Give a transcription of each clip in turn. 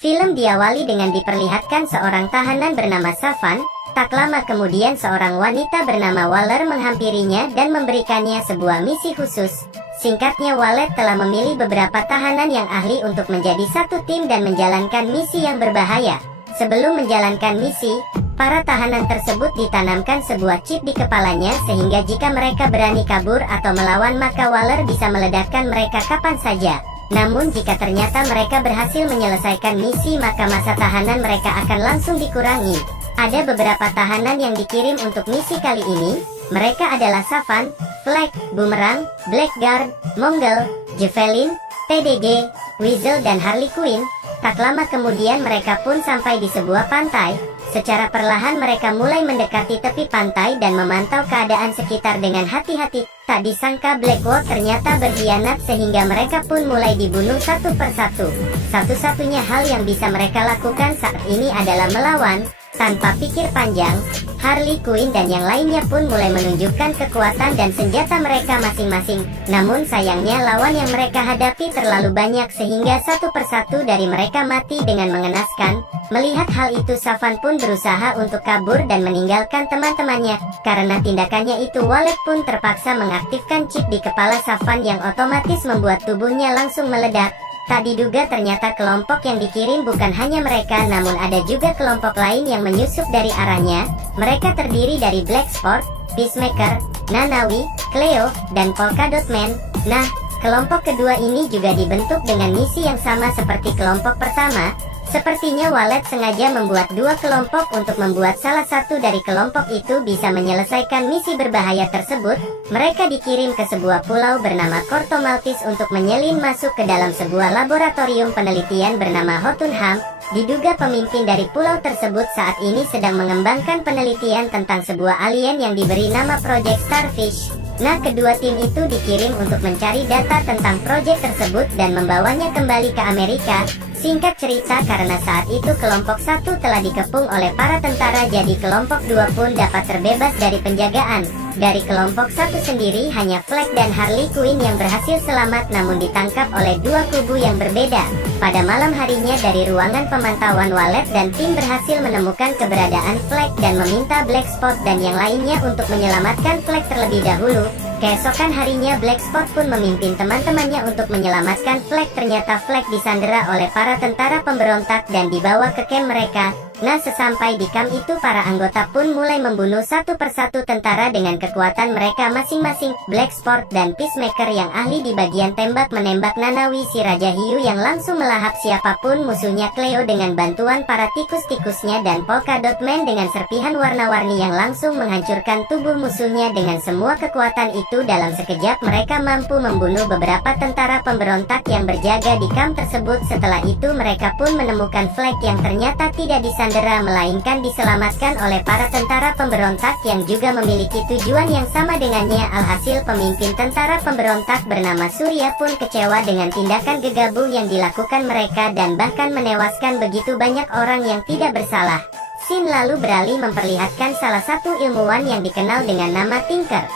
Film diawali dengan diperlihatkan seorang tahanan bernama Savan. Tak lama kemudian seorang wanita bernama Waller menghampirinya dan memberikannya sebuah misi khusus. Singkatnya, Waller telah memilih beberapa tahanan yang ahli untuk menjadi satu tim dan menjalankan misi yang berbahaya. Sebelum menjalankan misi, para tahanan tersebut ditanamkan sebuah chip di kepalanya sehingga jika mereka berani kabur atau melawan maka Waller bisa meledakkan mereka kapan saja. Namun jika ternyata mereka berhasil menyelesaikan misi maka masa tahanan mereka akan langsung dikurangi. Ada beberapa tahanan yang dikirim untuk misi kali ini. Mereka adalah Savan, Flag, Boomerang, Blackguard, Mongol, Javelin, TDG, Weasel dan Harley Quinn. Tak lama kemudian mereka pun sampai di sebuah pantai. Secara perlahan mereka mulai mendekati tepi pantai dan memantau keadaan sekitar dengan hati-hati. Tak disangka Blackguard ternyata berkhianat sehingga mereka pun mulai dibunuh satu persatu. Satu-satunya hal yang bisa mereka lakukan saat ini adalah melawan. Tanpa pikir panjang, Harley Quinn dan yang lainnya pun mulai menunjukkan kekuatan dan senjata mereka masing-masing. Namun sayangnya lawan yang mereka hadapi terlalu banyak sehingga satu persatu dari mereka mati dengan mengenaskan. Melihat hal itu Savan pun berusaha untuk kabur dan meninggalkan teman-temannya. Karena tindakannya itu Waller pun terpaksa mengaktifkan chip di kepala Savan yang otomatis membuat tubuhnya langsung meledak. Tak diduga ternyata kelompok yang dikirim bukan hanya mereka namun ada juga kelompok lain yang menyusup dari arahnya. Mereka terdiri dari Bloodsport, Peacemaker, Nanawi, Cleo, dan Polka Dot Man. Nah, kelompok kedua ini juga dibentuk dengan misi yang sama seperti kelompok pertama. Sepertinya Waller sengaja membuat dua kelompok untuk membuat salah satu dari kelompok itu bisa menyelesaikan misi berbahaya tersebut. Mereka dikirim ke sebuah pulau bernama Corto Maltese untuk menyelim masuk ke dalam sebuah laboratorium penelitian bernama Jotunheim. Diduga pemimpin dari pulau tersebut saat ini sedang mengembangkan penelitian tentang sebuah alien yang diberi nama Project Starfish. Nah, kedua tim itu dikirim untuk mencari data tentang proyek tersebut dan membawanya kembali ke Amerika. Singkat cerita, karena saat itu kelompok satu telah dikepung oleh para tentara, jadi kelompok dua pun dapat terbebas dari penjagaan. Dari kelompok satu sendiri hanya Flag dan Harley Quinn yang berhasil selamat namun ditangkap oleh dua kubu yang berbeda. Pada malam harinya dari ruangan pemantauan Waller dan tim berhasil menemukan keberadaan Flag dan meminta Bloodsport dan yang lainnya untuk menyelamatkan Flag terlebih dahulu. Keesokan harinya Bloodsport pun memimpin teman-temannya untuk menyelamatkan Flag. Ternyata Flag disandera oleh para tentara pemberontak dan dibawa ke camp mereka. Nah, sesampai di camp itu para anggota pun mulai membunuh satu persatu tentara dengan kekuatan mereka masing-masing. Bloodsport dan Peacemaker yang ahli di bagian tembak menembak Nanawi si Raja Hiu yang langsung melahap siapapun musuhnya. Cleo dengan bantuan para tikus-tikusnya dan Polka Dot Man dengan serpihan warna-warni yang langsung menghancurkan tubuh musuhnya. Dengan semua kekuatan itu dalam sekejap mereka mampu membunuh beberapa tentara pemberontak yang berjaga di camp tersebut. Setelah itu mereka pun menemukan Flag yang ternyata tidak disandera melainkan diselamatkan oleh para tentara pemberontak yang juga memiliki tujuan yang sama dengannya. Alhasil pemimpin tentara pemberontak bernama Surya pun kecewa dengan tindakan gegabah yang dilakukan mereka dan bahkan menewaskan begitu banyak orang yang tidak bersalah. Scene lalu beralih memperlihatkan salah satu ilmuwan yang dikenal dengan nama Tinker.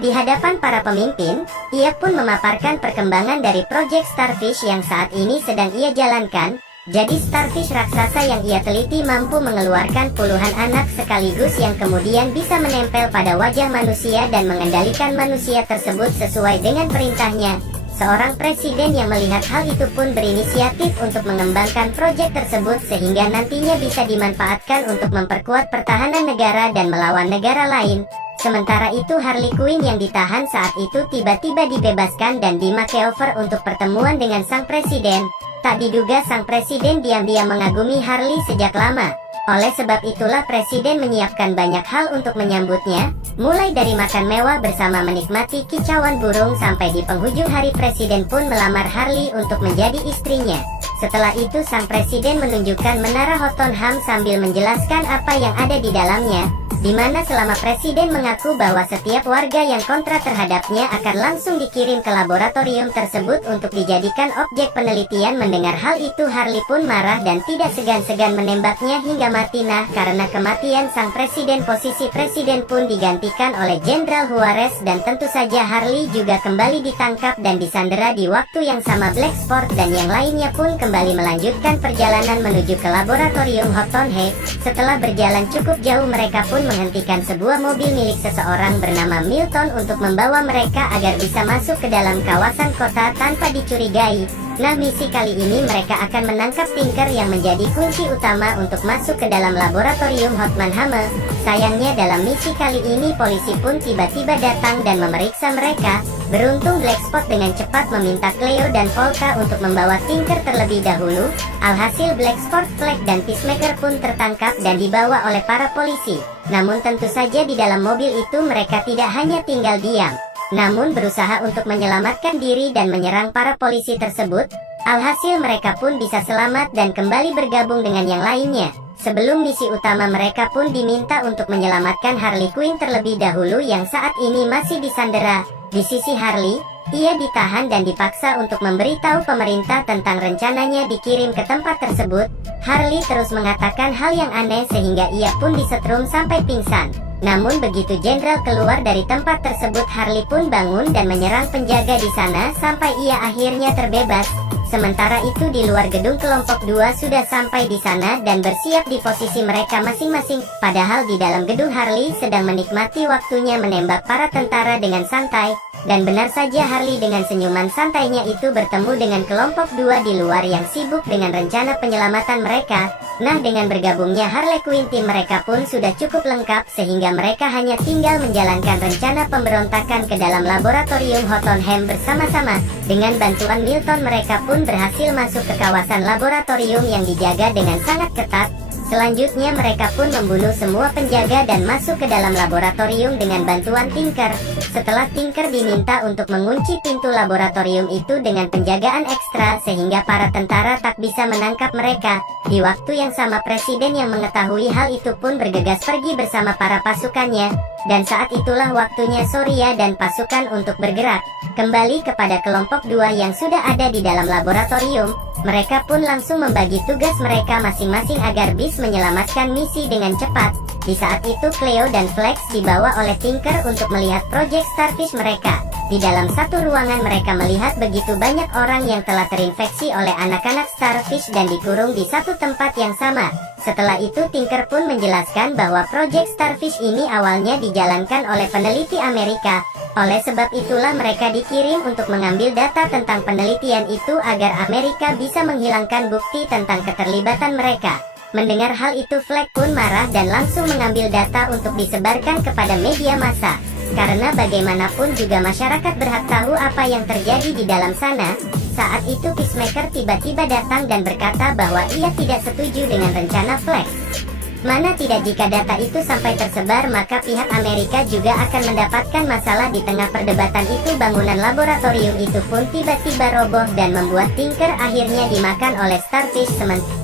Di hadapan para pemimpin, ia pun memaparkan perkembangan dari Project Starfish yang saat ini sedang ia jalankan. Jadi Starfish raksasa yang ia teliti mampu mengeluarkan puluhan anak sekaligus yang kemudian bisa menempel pada wajah manusia dan mengendalikan manusia tersebut sesuai dengan perintahnya. Seorang presiden yang melihat hal itu pun berinisiatif untuk mengembangkan proyek tersebut sehingga nantinya bisa dimanfaatkan untuk memperkuat pertahanan negara dan melawan negara lain. Sementara itu Harley Quinn yang ditahan saat itu tiba-tiba dibebaskan dan di makeover untuk pertemuan dengan sang presiden. Tak diduga sang presiden diam-diam mengagumi Harley sejak lama. Oleh sebab itulah presiden menyiapkan banyak hal untuk menyambutnya. Mulai dari makan mewah bersama menikmati kicauan burung sampai di penghujung hari presiden pun melamar Harley untuk menjadi istrinya. Setelah itu sang presiden menunjukkan menara Jotunheim sambil menjelaskan apa yang ada di dalamnya. di mana selama Presiden mengaku bahwa setiap warga yang kontra terhadapnya akan langsung dikirim ke laboratorium tersebut untuk dijadikan objek penelitian. Mendengar hal itu, Harley pun marah dan tidak segan-segan menembaknya hingga mati. Nah, karena kematian sang presiden, posisi presiden pun digantikan oleh Jenderal Juarez, dan tentu saja Harley juga kembali ditangkap dan disandera. Di waktu yang sama, Bloodsport dan yang lainnya pun kembali melanjutkan perjalanan menuju ke laboratorium Houghton Heights. Setelah berjalan cukup jauh, mereka pun menghentikan sebuah mobil milik seseorang bernama Milton untuk membawa mereka agar bisa masuk ke dalam kawasan kota tanpa dicurigai. Nah, misi kali ini mereka akan menangkap Tinker yang menjadi kunci utama untuk masuk ke dalam laboratorium Hotmanhammer. Sayangnya dalam misi kali ini polisi pun tiba-tiba datang dan memeriksa mereka. Beruntung Bloodsport dengan cepat meminta Cleo dan Polka untuk membawa Tinker terlebih dahulu. Alhasil Bloodsport, Flag dan Peacemaker pun tertangkap dan dibawa oleh para polisi. Namun tentu saja di dalam mobil itu mereka tidak hanya tinggal diam, namun berusaha untuk menyelamatkan diri dan menyerang para polisi tersebut. Alhasil mereka pun bisa selamat dan kembali bergabung dengan yang lainnya. Sebelum misi utama, mereka pun diminta untuk menyelamatkan Harley Quinn terlebih dahulu yang saat ini masih disandera. Di sisi Harley, ia ditahan dan dipaksa untuk memberitahu pemerintah tentang rencananya dikirim ke tempat tersebut. Harley terus mengatakan hal yang aneh sehingga ia pun disetrum sampai pingsan. Namun begitu Jenderal keluar dari tempat tersebut, Harley pun bangun dan menyerang penjaga di sana sampai ia akhirnya terbebas. Sementara itu di luar gedung, kelompok 2 sudah sampai di sana dan bersiap di posisi mereka masing-masing. Padahal di dalam gedung Harley sedang menikmati waktunya menembak para tentara dengan santai. Dan benar saja, Harley dengan senyuman santainya itu bertemu dengan kelompok 2 di luar yang sibuk dengan rencana penyelamatan mereka. Nah, dengan bergabungnya Harley Quinn, tim mereka pun sudah cukup lengkap sehingga mereka hanya tinggal menjalankan rencana pemberontakan ke dalam laboratorium Houghton Heights bersama-sama. Dengan bantuan Milton, mereka pun berhasil masuk ke kawasan laboratorium yang dijaga dengan sangat ketat. Selanjutnya mereka pun membunuh semua penjaga dan masuk ke dalam laboratorium dengan bantuan Tinker. Setelah Tinker diminta untuk mengunci pintu laboratorium itu dengan penjagaan ekstra sehingga para tentara tak bisa menangkap mereka. Di waktu yang sama, Presiden yang mengetahui hal itu pun bergegas pergi bersama para pasukannya. Dan saat itulah waktunya Soria dan pasukan untuk bergerak kembali kepada kelompok 2 yang sudah ada di dalam laboratorium. Mereka pun langsung membagi tugas mereka masing-masing agar bisa menyelamatkan misi dengan cepat. Di saat itu Cleo dan Flex dibawa oleh Tinker untuk melihat Project Starfish mereka. Di dalam satu ruangan mereka melihat begitu banyak orang yang telah terinfeksi oleh anak-anak Starfish dan dikurung di satu tempat yang sama. Setelah itu Tinker pun menjelaskan bahwa Project Starfish ini awalnya dijalankan oleh peneliti Amerika. Oleh sebab itulah mereka dikirim untuk mengambil data tentang penelitian itu agar Amerika bisa menghilangkan bukti tentang keterlibatan mereka. Mendengar hal itu, Flag pun marah dan langsung mengambil data untuk disebarkan kepada media massa. Karena bagaimanapun juga masyarakat berhak tahu apa yang terjadi di dalam sana. Saat itu Peacemaker tiba-tiba datang dan berkata bahwa ia tidak setuju dengan rencana Flag. Mana tidak, jika data itu sampai tersebar maka pihak Amerika juga akan mendapatkan masalah. Di tengah perdebatan itu bangunan laboratorium itu pun tiba-tiba roboh dan membuat Tinker akhirnya dimakan oleh Starfish. Sementara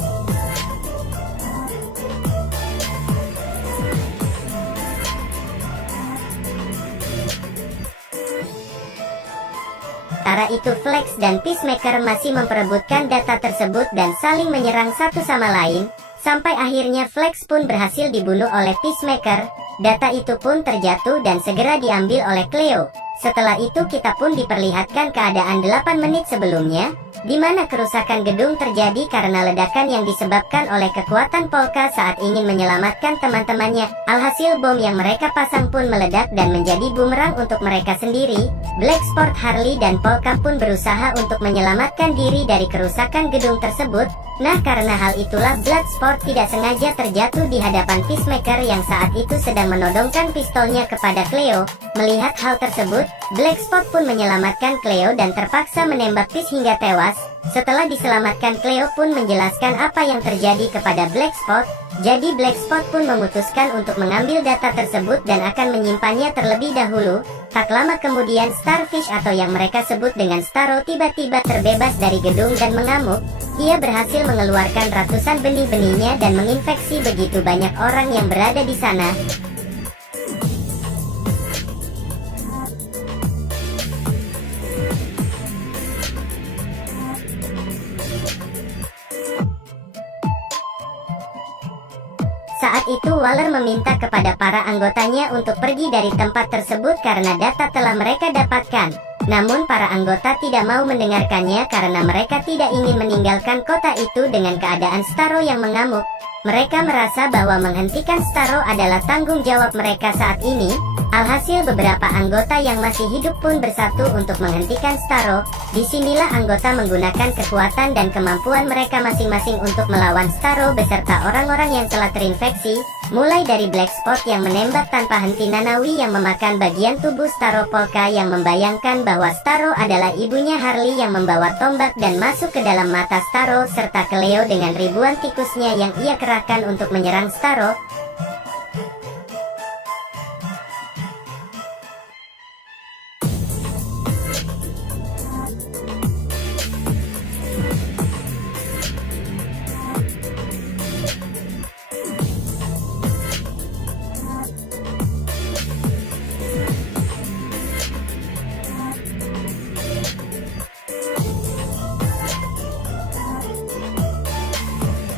itu Flex dan Peacemaker masih memperebutkan data tersebut dan saling menyerang satu sama lain. Sampai akhirnya Flex pun berhasil dibunuh oleh Peacemaker. Data itu pun terjatuh dan segera diambil oleh Cleo. Setelah itu kita pun diperlihatkan keadaan 8 menit sebelumnya, di mana kerusakan gedung terjadi karena ledakan yang disebabkan oleh kekuatan Polka saat ingin menyelamatkan teman-temannya. Alhasil bom yang mereka pasang pun meledak dan menjadi bumerang untuk mereka sendiri. Bloodsport, Harley dan Polka pun berusaha untuk menyelamatkan diri dari kerusakan gedung tersebut. Nah, karena hal itulah Bloodsport tidak sengaja terjatuh di hadapan Peacemaker yang saat itu sedang menodongkan pistolnya kepada Cleo. Melihat hal tersebut, Bloodsport pun menyelamatkan Cleo dan terpaksa menembak Peace hingga tewas. Setelah diselamatkan, Cleo pun menjelaskan apa yang terjadi kepada Bloodsport. Jadi Bloodsport pun memutuskan untuk mengambil data tersebut dan akan menyimpannya terlebih dahulu. Tak lama kemudian Starfish atau yang mereka sebut dengan Starro tiba-tiba terbebas dari gedung dan mengamuk. Ia berhasil mengeluarkan ratusan benih-benihnya dan menginfeksi begitu banyak orang yang berada di sana. Saat itu Waller meminta kepada para anggotanya untuk pergi dari tempat tersebut karena data telah mereka dapatkan. Namun para anggota tidak mau mendengarkannya karena mereka tidak ingin meninggalkan kota itu dengan keadaan Starro yang mengamuk. Mereka merasa bahwa menghentikan Starro adalah tanggung jawab mereka saat ini. Alhasil beberapa anggota yang masih hidup pun bersatu untuk menghentikan Starro. Disinilah anggota menggunakan kekuatan dan kemampuan mereka masing-masing untuk melawan Starro beserta orang-orang yang telah terinfeksi. Mulai dari Black Spot yang menembak tanpa henti Nanawi yang memakan bagian tubuh Starro, Polka yang membayangkan bahwa Starro adalah ibunya, Harley yang membawa tombak dan masuk ke dalam mata Starro, serta Cleo dengan ribuan tikusnya yang ia kerahkan untuk menyerang Starro.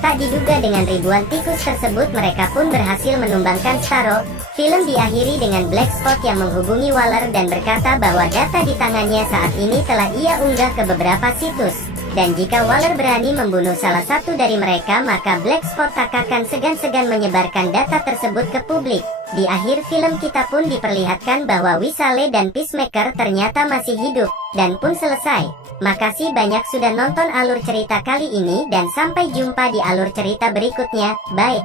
Tak diduga dengan ribuan tikus tersebut mereka pun berhasil menumbangkan Starro. Film diakhiri dengan Black Spot yang menghubungi Waller dan berkata bahwa data di tangannya saat ini telah ia unggah ke beberapa situs. Dan jika Waller berani membunuh salah satu dari mereka, maka Black Spot tak akan segan-segan menyebarkan data tersebut ke publik. Di akhir film kita pun diperlihatkan bahwa Wisale dan Peacemaker ternyata masih hidup, dan pun selesai. Makasih banyak sudah nonton alur cerita kali ini dan sampai jumpa di alur cerita berikutnya. Bye.